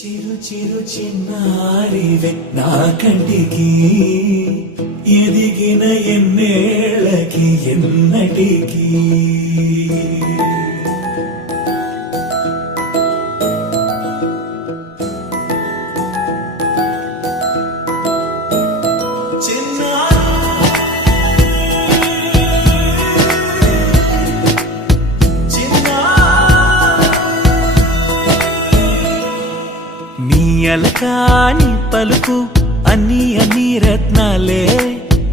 చిరు చిరు చిన్నారివే నా కంటికి ఎదిగిన ఎన్నేళ్ళకి ఎన్నటికి అలకాని పలుకు అన్ని అన్ని రత్నాలే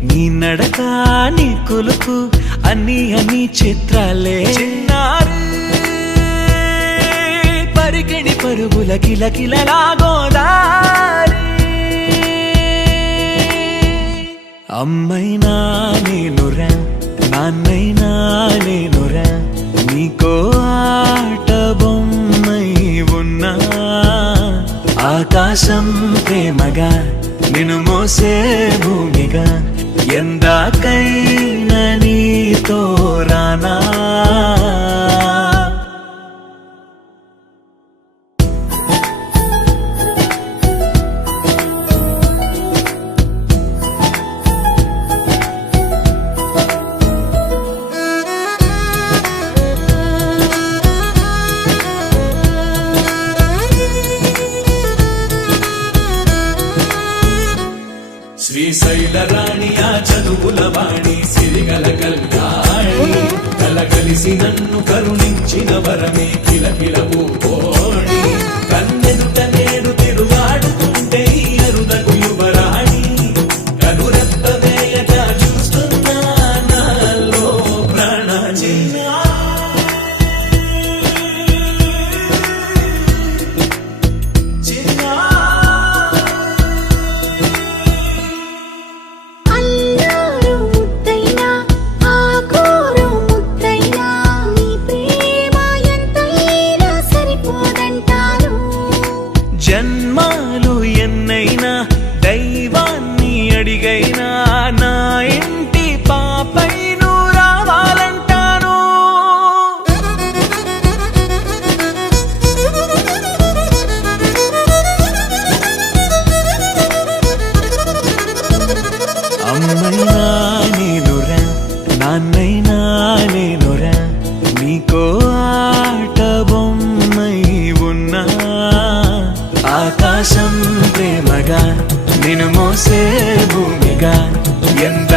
నీ నడకాని కులుకు అన్ని అన్ని చిత్రాలే చిన్నారు పరికిణి పరుగుల కిలకిలలా గోదారి అమ్మైనా నేనురా నాన్నైనా నేనురా నీకో ఆట బొమ్మై ఉన్నా ఆకాశం ప్రేమగా నిన్ను మోసే భూమిగా ఎందాకైనా నీతో రానా శ్రీశైల రాణి ఆ చదువుల వాణి సిరిగల కల్యాణి కలగలిసి నన్ను కరుణించిన వరమే కిలకిలవు కోణి కన్నెదుట నేను తిరుగాడుతుంటే అరుదకు యువరాణి కనురెప్ప వేయక చూస్తున్నా నాలో ప్రాణ జన్మాలు ఎన్నైనా దైవాన్ని అడిగైనా నా ఇంటి పాపై నువ్వు రావాలంటాను అమ్మైనా నేనురా నాన్నైనా నేనురా నీకో ఆట బొమ్మై ఉన్నా ఆకాశం ప్రేమగా నిన్ను మోసే భూమిగా ఎంత